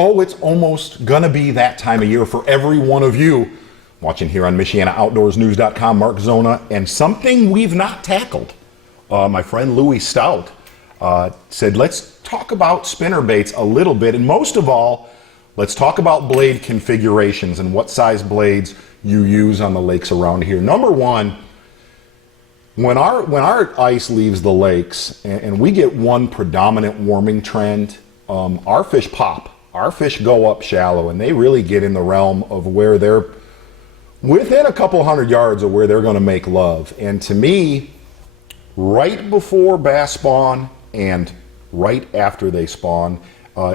Oh, it's almost gonna be that time of year for every one of you watching here on MichianaOutdoorsNews.com. Mark Zona, and something we've not tackled. My friend Louis Stout said, let's talk about spinner baits a little bit, and most of all, let's talk about blade configurations and what size blades you use on the lakes around here. Number one, when our ice leaves the lakes and we get one predominant warming trend, our fish pop. Our fish go up shallow, and they really get in the realm of where they're within a couple hundred yards of where they're going to make love. And to me, right before bass spawn and right after they spawn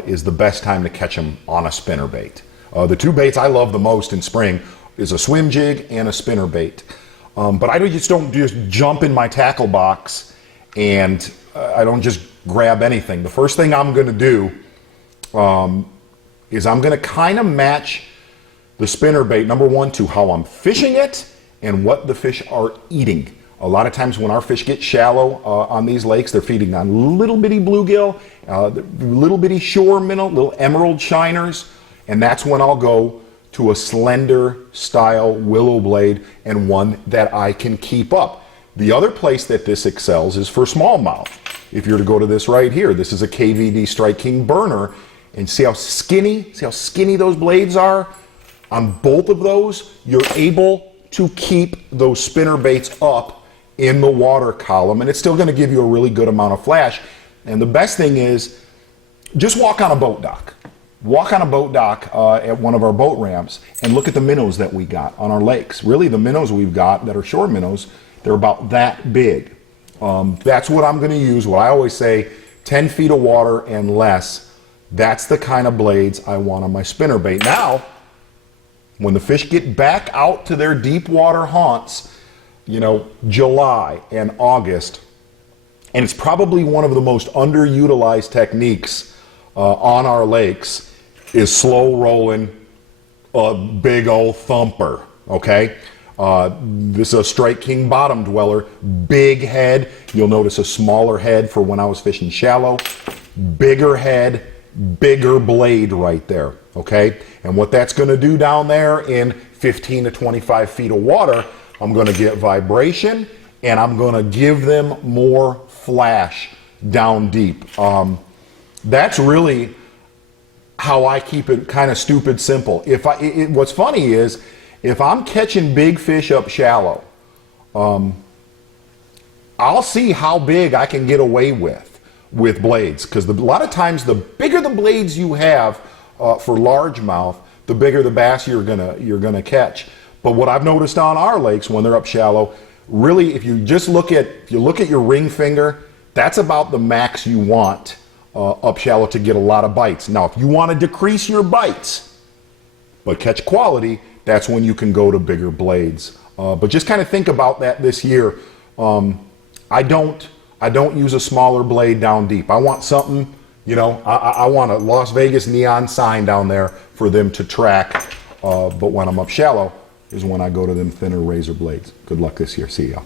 is the best time to catch them on a spinner bait. The two baits I love the most in spring is a swim jig and a spinner bait. But I just don't just jump in my tackle box and I don't just grab anything. The first thing I'm going to do is I'm going to kind of match the spinner bait, number one, to how I'm fishing it and what the fish are eating. A lot of times when our fish get shallow on these lakes, they're feeding on little bitty bluegill, little bitty shore minnow, little emerald shiners, and that's when I'll go to a slender style willow blade and one that I can keep up. The other place that this excels is for smallmouth. If you're to go to this right here, this is a KVD Strike King burner, and see how skinny those blades are? On both of those, you're able to keep those spinner baits up in the water column, and it's still going to give you a really good amount of flash. And the best thing is, just walk on a boat dock. Walk on a boat dock at one of our boat ramps and look at the minnows that we got on our lakes. Really, the minnows we've got that are shore minnows, they're about that big. That's what I'm going to use. What I always say, 10 feet of water and less. That's the kind of blades I want on my spinner bait. Now, when the fish get back out to their deep water haunts, you know, July and August, and it's probably one of the most underutilized techniques on our lakes, is slow rolling a big old thumper, okay? This is a Strike King bottom dweller, big head. You'll notice a smaller head for when I was fishing shallow, bigger head, bigger blade right there, okay? And what that's going to do down there in 15 to 25 feet of water, I'm going to get vibration and I'm going to give them more flash down deep. That's really how I keep it kind of stupid simple. What's funny is, if I'm catching big fish up shallow, I'll see how big I can get away with blades, because a lot of times the bigger the blades you have for largemouth, the bigger the bass you're gonna catch. But what I've noticed on our lakes when they're up shallow, really, if you look at your ring finger, that's about the max you want up shallow to get a lot of bites. Now, if you want to decrease your bites but catch quality, that's when you can go to bigger blades. But just kind of think about that this year. I don't use a smaller blade down deep. I want something, you know, I want a Las Vegas neon sign down there for them to track. But when I'm up shallow is when I go to them thinner razor blades. Good luck this year. See y'all.